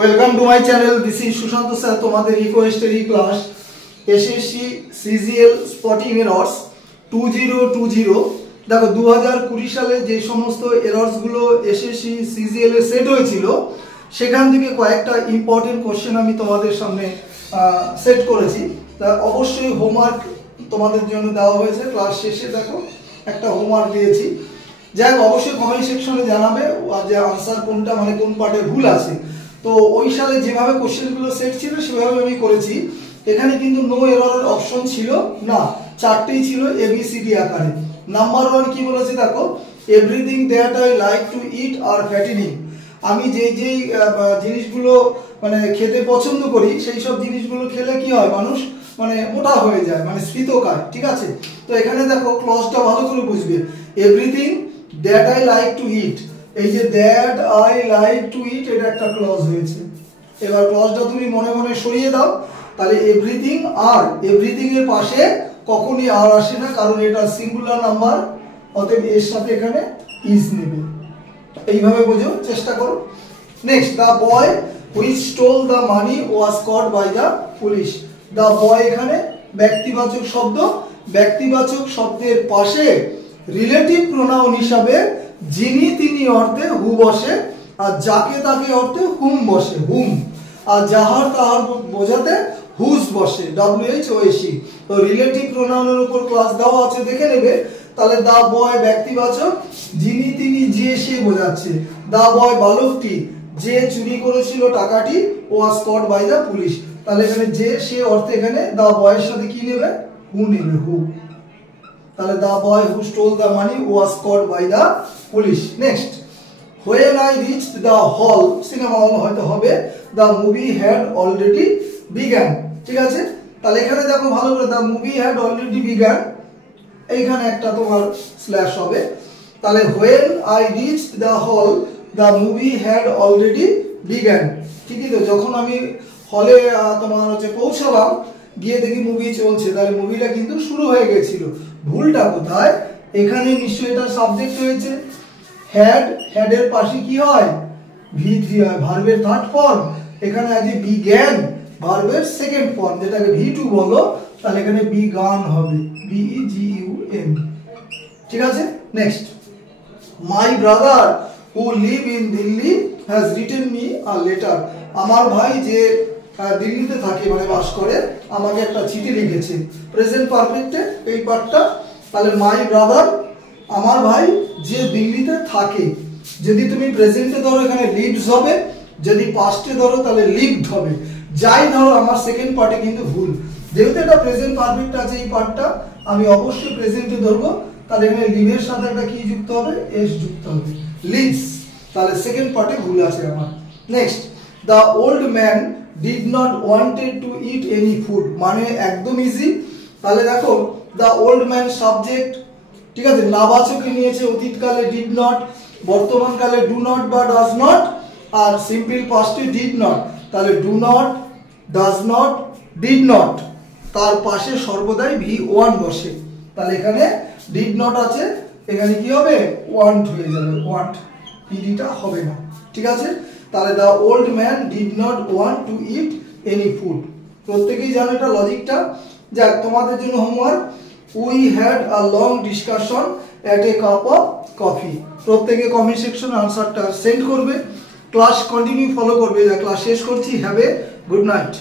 Welcome to my channel. This is Sushant sir. তোমাদের রিকোয়েস্টের class SSC CGL spotting errors 2020। দেখো 2020 সালে যে সমস্ত এরর্সগুলো এসএসসি সিজিএল এ সেট হয়েছিল সেখান থেকে কয়েকটা ইম্পর্টেন্ট কোশ্চেন আমি তোমাদের সামনে সেট করেছি। তা অবশ্যই হোমওয়ার্ক তোমাদের জন্য দেওয়া হয়েছে। ক্লাস শেষে দেখো একটা হোমওয়ার্ক দিয়েছি। যাই হোক, অবশ্যই কমেন্ট সেকশনে জানাবে যে আনসার কোনটা, মানে কোন পার্টে ভুল আছে। তো ওই সালে যেভাবে কোশ্চেনগুলো সেট ছিল সেভাবে আমি করেছি। এখানে কিন্তু নো এররের অপশন ছিল না, চারটেই ছিল এবিসিডি আকারে। নাম্বার 1 কি বলেছে দেখো, everything that I like to eat are fattening. আমি যেই জিনিসগুলো মানে খেতে পছন্দ করি সেই সব জিনিসগুলো খেলে কি হয়, মানুষ মানে মোটা হয়ে যায়, মানে স্ফীতকায়। ঠিক আছে, তো এখানে দেখো ক্লজটা ভালো করে বুঝবে। Everything that I like to eat, এই যে that I like to eat, এটা একটা ক্লজ হয়েছে। এবার ক্লজটা তুমি মনে মনে সরিয়ে দাও, তাহলে এভরিথিং আর এভরিথিং এর পাশে কখনই আর আসে না, কারণ এটা সিঙ্গুলার নাম্বার, অতএব এর সাথে এখানে ইজ নেবে। এইভাবে বোঝো, চেষ্টা করো। Next, the boy which stole the money was caught by the police. The boy এখানে ব্যক্তিবাচক শব্দ, ব্যক্তিবাচক শব্দের পাশে রিলেটিভ প্রোনাউন হিসাবে যিনি তিনি অর্থে হু বসে, আর যাকে তাকে অর্থে হুম বসে, হুম। আর যাহার তাহার বোঝাতে হুজ বসে, WHOSE। তো রিলেটিভ প্রোনাউনের উপর ক্লাস দেওয়া আছে, দেখে নেবে। তাহলে দা বয় ব্যক্তিবাচক, যিনি তিনি যে সে বোঝাচ্ছে। দা বয় বালকটি যে চুরি করেছিল টাকাটি ওয়াজ কট বাই দ্য পুলিশ। তাহলে এখানে যে সে অর্থে এখানে দা বয়ের সাথে কি নেবে, হু নেবে, হু। তাহলে the boy who stole the money was caught by the police. Next, when I reached the hall, cinema hall হয়তো হবে, the movie had already begun। ঠিক আছে, তাহলে এখানে দেখো ভালো করে, the movie had already begun, এইখানে একটা তোমার স্ল্যাশ হবে। তাহলে when I reached the hall, the movie had already begun। ঠিকই তো, যখন আমি হলে তোমার হচ্ছে পৌঁছালাম, গিয়ে দেখি মুভি চলছে, তাহলে মুভিটা কিন্তু শুরু হয়ে গেছিল। ভুলটা কোথায়, এখানে নিশ্চয়ই এটা সাবজেক্ট হয়েছে। হ্যাড, হ্যাডের পাশে কি হয়, V3 হয়, ভার্বের থার্ড ফর্ম। এখানে আছে বিগ্যান, ভার্বের সেকেন্ড ফর্ম, যেটাকে V2 বলো, তাহলে এখানে বিগান হবে, BEGUN। ঠিক আছে। Next, my brother who live in Delhi has written me a letter. আমার ভাই যে দিল্লিতে থাকে, মানে বাস করে, আমাকে একটা চিঠি লিখেছে। প্রেজেন্ট পারফেক্টে এই পার্টটা। তাহলে মাই ব্রাদার, আমার ভাই যে দিল্লিতে থাকে। যদি তুমি প্রেজেন্টে ধরো এখানে লিভস হবে, যদি পাস্টে ধরো তাহলে লিভড হবে। যাই ধরো, আমার সেকেন্ড পার্টে কিন্তু ভুল। যেহেতু এটা প্রেজেন্ট পারফেক্ট আছে এই পার্টটা, আমি অবশ্যই প্রেজেন্টে ধরবো। তাহলে এখানে লিভের সাথে একটা কি যুক্ত হবে, এস যুক্ত হবে, লিভস। তাহলে সেকেন্ড পার্টে ভুল আছে আমার। Next, the old man did not wanted to it any food, মানে একদম ইজি। তাহলে দেখো, দ্য ওল্ড ম্যান সাবজেক্ট, ঠিক আছে, নাবাচকে নিয়েছে অতীতকালে ডিড নট, বর্তমানকালে ডু নট বা ডাজ নট, আর সিম্পল পাস্টে ডিড নট। তাহলে do not, does not, did not, তার পাশে সর্বদাই V1 বসে। তাহলে এখানে ডিড নট আছে, এখানে কি হবে, ওয়ান্ট হয়ে যাবে, ওয়ান্ট, ইডিটা হবে না। ঠিক আছে, তাহলে the old man did not want to it any food. প্রত্যেকেই জানো এটা লজিকটা। যাক, তোমাদের জন্য homework, we had a long discussion at a cup of coffee. প্রত্যেকে কমেন্ট সেকশনে আনসারটা সেন্ড করবে। ক্লাস কন্টিনিউ ফলো করবে। যা ক্লাস শেষ করছি। Have a good night.